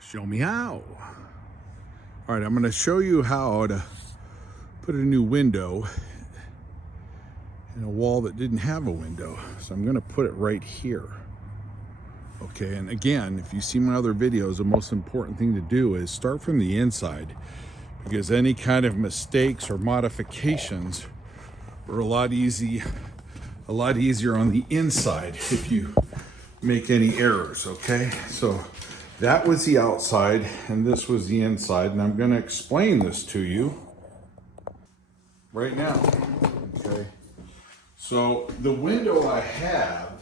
Show me how. All right, I'm going to show you how to put a new window in a wall that didn't have a window. So I'm going to put it right here. Okay, and again, if you see my other videos, the most important thing to do is start from the inside, because any kind of mistakes or modifications are a lot easier on the inside if you make any errors. Okay, so that was the outside and this was the inside, and I'm going to explain this to you right now. Okay, so the window I have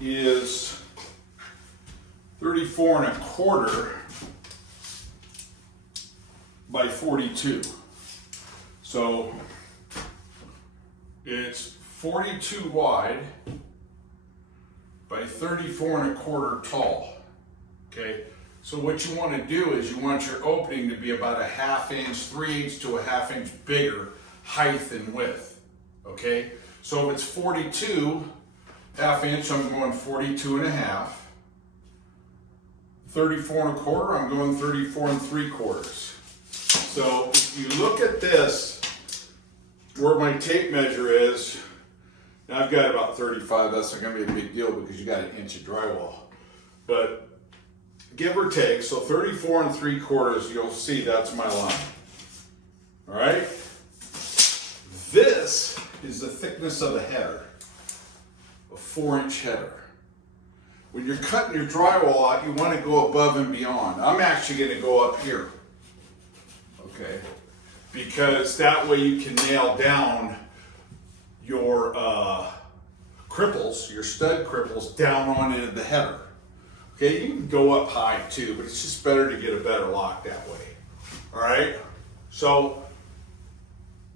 is 34.25 by 42. So it's 42 wide by 34.25 tall. Okay, so what you want to do is you want your opening to be about a 1/2 inch, 3/8 to a 1/2 inch bigger height and width. Okay, so if it's 42 1/2 inch, I'm going 42.5. 34.25, I'm going 34.75. So if you look at this, where my tape measure is, now I've got about 35. That's not going to be a big deal because you got an inch of drywall. But give or take, so 34.75, you'll see that's my line. All right? This is the thickness of the header, a 4-inch header. When you're cutting your drywall out, you want to go above and beyond. I'm actually going to go up here. Okay? Because that way you can nail down your cripples, your stud cripples, down on into the header. Okay, you can go up high too, but it's just better to get a better lock that way. All right, so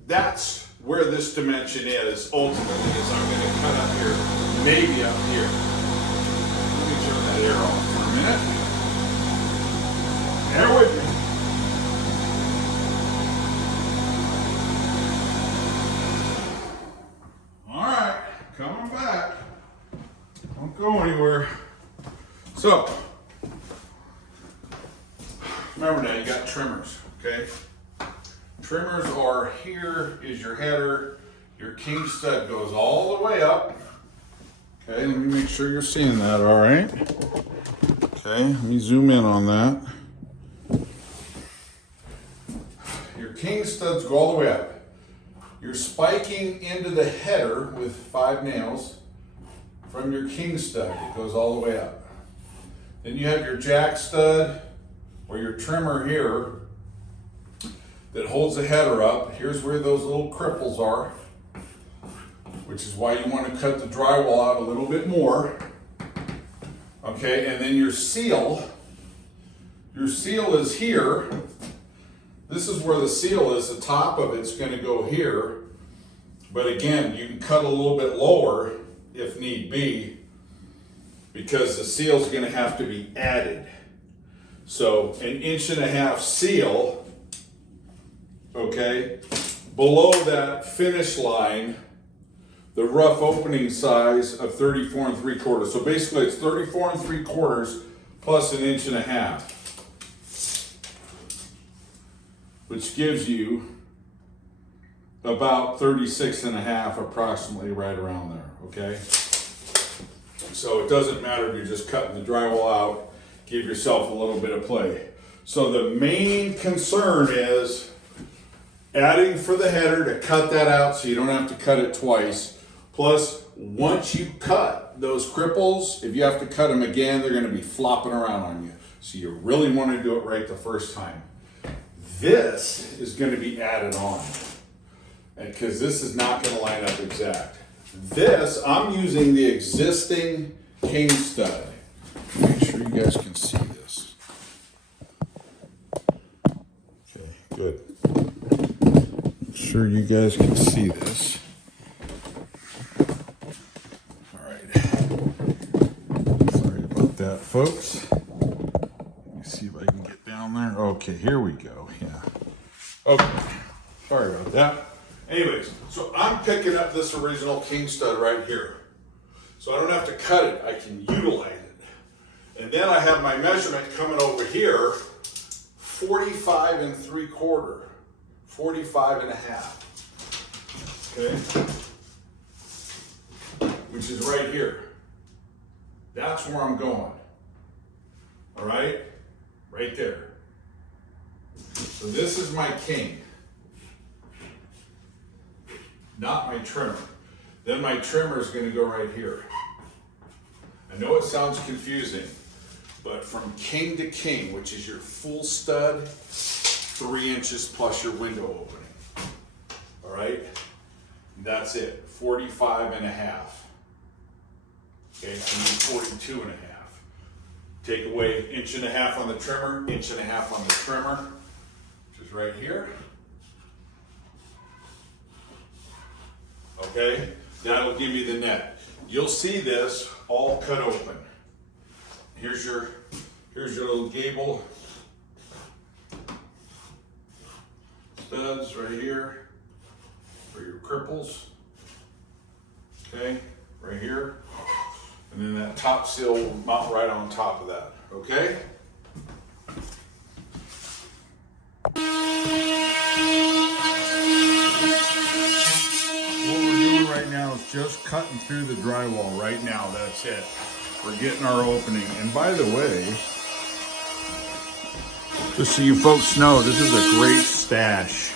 that's where this dimension is ultimately, is I'm going to cut up here, maybe up here. Let me turn that air off for a minute. Bear with me. All right, coming back. Don't go anywhere. So, remember now, you got trimmers, okay? Trimmers are, here is your header. Your king stud goes all the way up. Okay, let me make sure you're seeing that, all right? Okay, let me zoom in on that. Your king studs go all the way up. You're spiking into the header with 5 nails from your king stud. It goes all the way up. Then you have your jack stud or your trimmer here that holds the header up. Here's where those little cripples are, which is why you want to cut the drywall out a little bit more. Okay, and then your seal is here. This is where the seal is. The top of it's going to go here. But again, you can cut a little bit lower if need be, because the seal is going to have to be added. So 1.5 inch seal, okay, below that finish line, the rough opening size of 34.75. So basically it's 34.75 plus 1.5 inches, which gives you about 36.5 approximately, right around there, okay? So it doesn't matter if you're just cutting the drywall out, give yourself a little bit of play. So the main concern is adding for the header to cut that out so you don't have to cut it twice. Plus, once you cut those cripples, if you have to cut them again, they're going to be flopping around on you. So you really want to do it right the first time. This is going to be added on, because this is not going to line up exact. This, I'm using the existing king stud. Make sure you guys can see this. Okay, good. Make sure you guys can see this. All right. Sorry about that, folks. Let me see if I can get down there. Okay, here we go. Yeah. Okay. Sorry about that. Anyways, so I'm picking up this original king stud right here. So I don't have to cut it, I can utilize it. And then I have my measurement coming over here, 45 3/4, 45 1/2. Okay? Which is right here. That's where I'm going. All right? Right there. So this is my king. Not my trimmer. Then my trimmer is going to go right here. I know it sounds confusing, but from king to king, which is your full stud, 3 inches plus your window opening. All right? That's it. 45 1/2. Okay, I need 42 1/2. Take away 1.5 inches on the trimmer, 1.5 inches on the trimmer, which is right here. Okay, that'll give you the net. You'll see this all cut open. Here's your little gable studs right here for your cripples. Okay, right here. And then that top seal will mount right on top of that, okay? What we're doing right now is just cutting through the drywall right now, that's it. We're getting our opening. And by the way, just so you folks know, this is a great stash.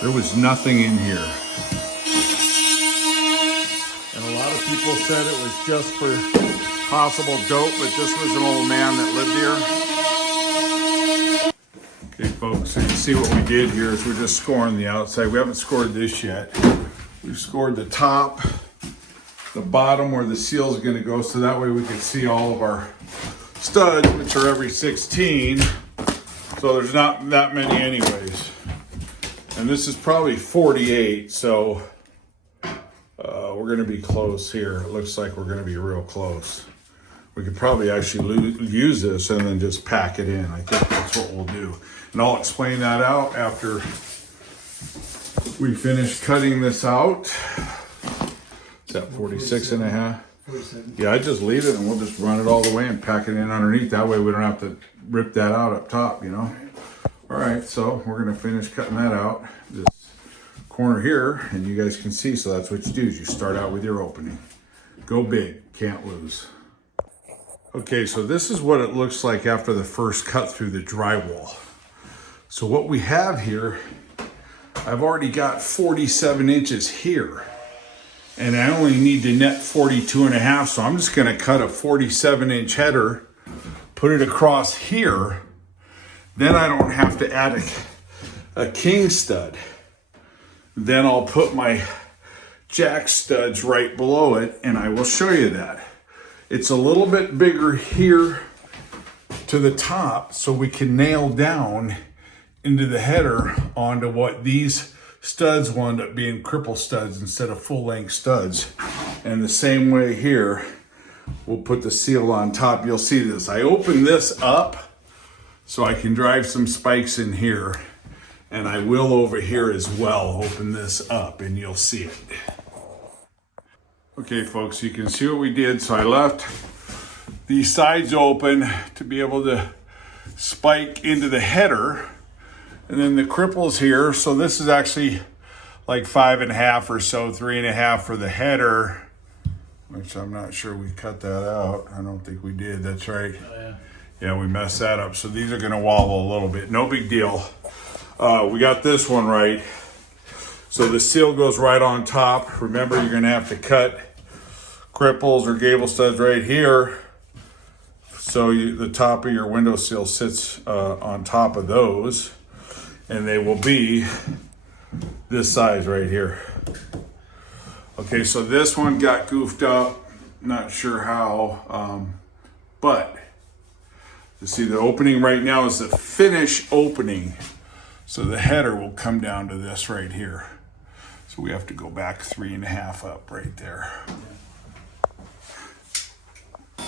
There was nothing in here. People said it was just for possible dope, but this was an old man that lived here. Okay, folks, so you see what we did here is we're just scoring the outside. We haven't scored this yet. We've scored the top, the bottom where the seal is going to go, so that way we can see all of our studs, which are every 16. So there's not that many anyways. And this is probably 48, so we're going to be close here. It looks like we're going to be real close. We could probably actually use this and then just pack it in. I think that's what we'll do. And I'll explain that out after we finish cutting this out. Is that 46 1/2? 47. Yeah, I just leave it and we'll just run it all the way and pack it in underneath. That way we don't have to rip that out up top, you know? All right, so we're going to finish cutting that out. This corner here, and you guys can see, so that's what you do is you start out with your opening. Go big, can't lose. Okay, so this is what it looks like after the first cut through the drywall. So what we have here, I've already got 47 inches here, and I only need to net 42 1/2, so I'm just gonna cut a 47-inch header, put it across here, then I don't have to add a king stud. Then I'll put my jack studs right below it, and I will show you that. It's a little bit bigger here to the top, so we can nail down into the header onto what these studs will end up being, cripple studs instead of full-length studs. And the same way here, we'll put the seal on top. You'll see this. I open this up so I can drive some spikes in here. And I will over here as well open this up and you'll see it. Okay, folks, you can see what we did. So I left these sides open to be able to spike into the header. And then the cripples here. So this is actually like 5 1/2 or so, 3 1/2 for the header, which I'm not sure we cut that out. I don't think we did. That's right. Oh, yeah. Yeah, we messed that up. So these are going to wobble a little bit. No big deal. We got this one right. So the seal goes right on top. Remember, you're gonna have to cut cripples or gable studs right here. So the top of your window seal sits on top of those. And they will be this size right here. Okay, so this one got goofed up. Not sure how, but you see the opening right now is the finish opening. So the header will come down to this right here. So we have to go back 3 1/2 up right there. All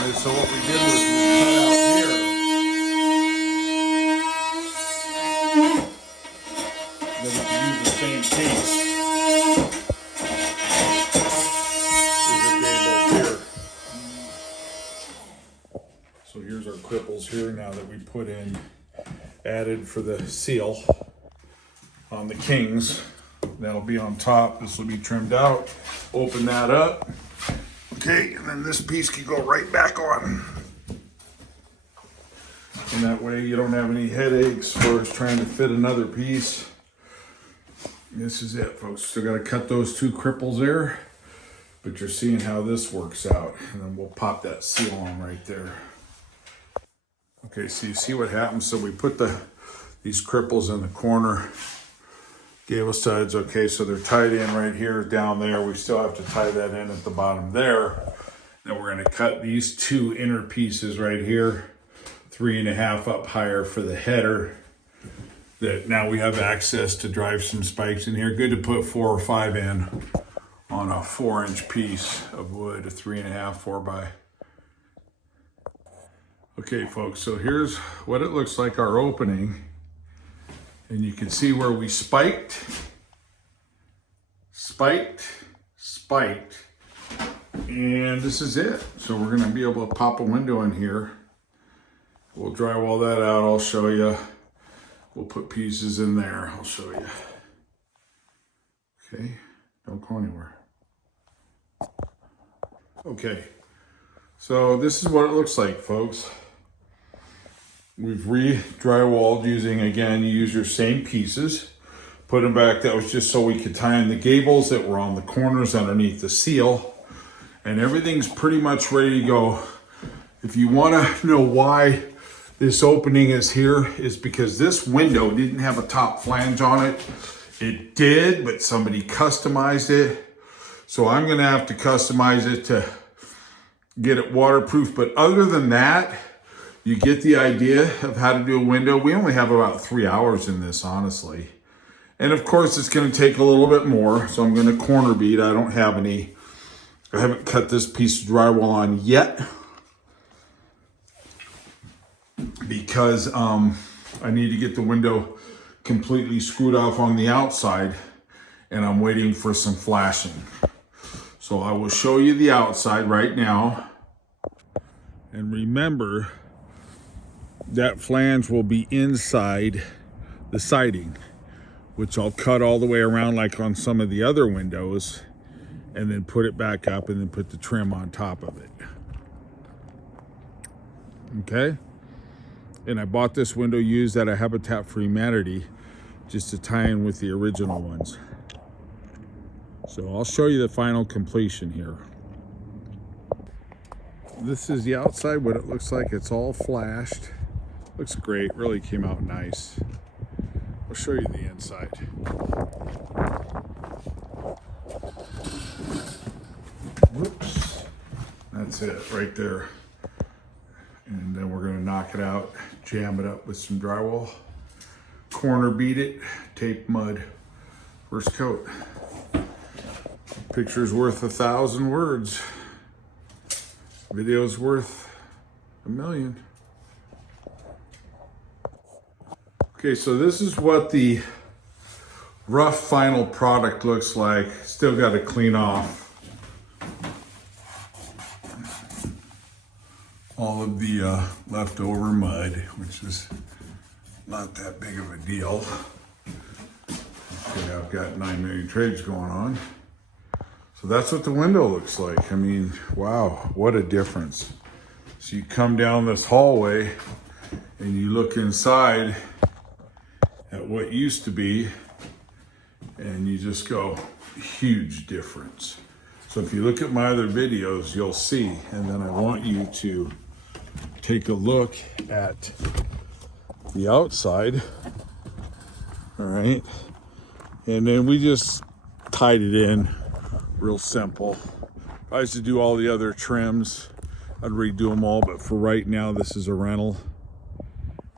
right, so what we did was we cut out here. Then we can use the same piece. There's a gable here. So here's our cripples here now that we put in, added for the seal on the Kings. That'll be on top. This will be trimmed out. Open that up. Okay, and then this piece can go right back on. And that way you don't have any headaches as far as trying to fit another piece. This is it, folks. Still got to cut those two cripples there, but you're seeing how this works out. And then we'll pop that seal on right there. Okay, so you see what happens? So we put these cripples in the corner, gable sides. Okay, so they're tied in right here, down there. We still have to tie that in at the bottom there. Then we're going to cut these two inner pieces right here, 3.5 up higher for the header. That now we have access to drive some spikes in here. Good to put 4 or 5 in on a 4-inch piece of wood, a 3.5, 4 by. Okay, folks, so here's what it looks like, our opening. And you can see where we spiked, and this is it. So we're gonna be able to pop a window in here. We'll drywall that out, I'll show you. We'll put pieces in there, I'll show you. Okay, don't go anywhere. Okay, so this is what it looks like, folks. We've re-drywalled using, again, you use your same pieces. Put them back, that was just so we could tie in the gables that were on the corners underneath the seal. And everything's pretty much ready to go. If you wanna know why this opening is here, is because this window didn't have a top flange on it. It did, but somebody customized it. So I'm gonna have to customize it to get it waterproof. But other than that, you get the idea of how to do a window. We only have about 3 hours in this, honestly. And of course, it's gonna take a little bit more. So I'm gonna corner bead. I haven't cut this piece of drywall on yet, because I need to get the window completely screwed off on the outside, and I'm waiting for some flashing. So I will show you the outside right now. And remember, that flange will be inside the siding, which I'll cut all the way around like on some of the other windows, and then put it back up and then put the trim on top of it. Okay? And I bought this window used at a Habitat for Humanity just to tie in with the original ones. So I'll show you the final completion here. This is the outside, what it looks like. It's all flashed. Looks great, really came out nice. I'll show you the inside. Whoops, that's it right there. And then we're gonna knock it out, jam it up with some drywall, corner beat it, tape mud, first coat. Picture's worth 1,000 words. Video's worth 1,000,000. Okay, so this is what the rough final product looks like. Still got to clean off all of the leftover mud, which is not that big of a deal. Okay, I've got 9 million trades going on. So that's what the window looks like. I mean, wow, what a difference. So you come down this hallway and you look inside at what used to be, and you just go, huge difference. So if you look at my other videos, you'll see. And then I want you to take a look at the outside. All right. And then we just tied it in real simple. If I used to do all the other trims, I'd redo them all, but for right now, this is a rental.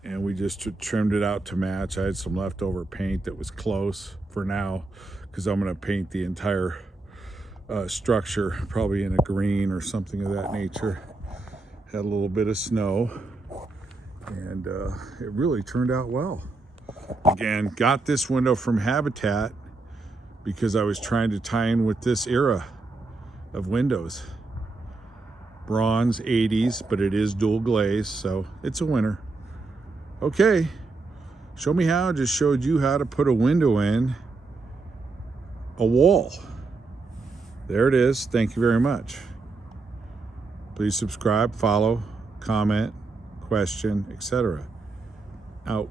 And we just trimmed it out to match. I had some leftover paint that was close for now, because I'm gonna paint the entire structure, probably in a green or something of that nature. Had a little bit of snow, and it really turned out well. Again, got this window from Habitat because I was trying to tie in with this era of windows. bronze 80s, but it is dual glaze, so it's a winner. Okay, show me how. I just showed you how to put a window in a wall. There it is. Thank you very much. Please subscribe, follow, comment, question, etc. Out.